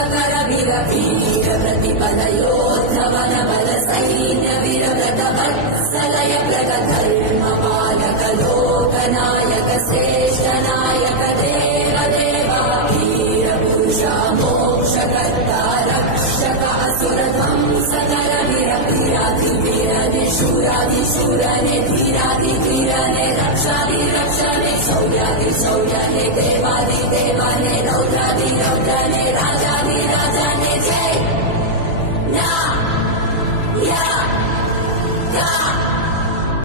सकल वीर वीर प्रतिपदयोद्धवन बल सैन्य वीर व्रत वत्सलय प्रगत धर्म पालक लोकनायक श्रेष्ठ नायक देव देव वीर पुरुषा मोक्षकर्ता रक्षक असुर ध्वंसकर वीर वीराधिवीर निशूराधिशूर निधि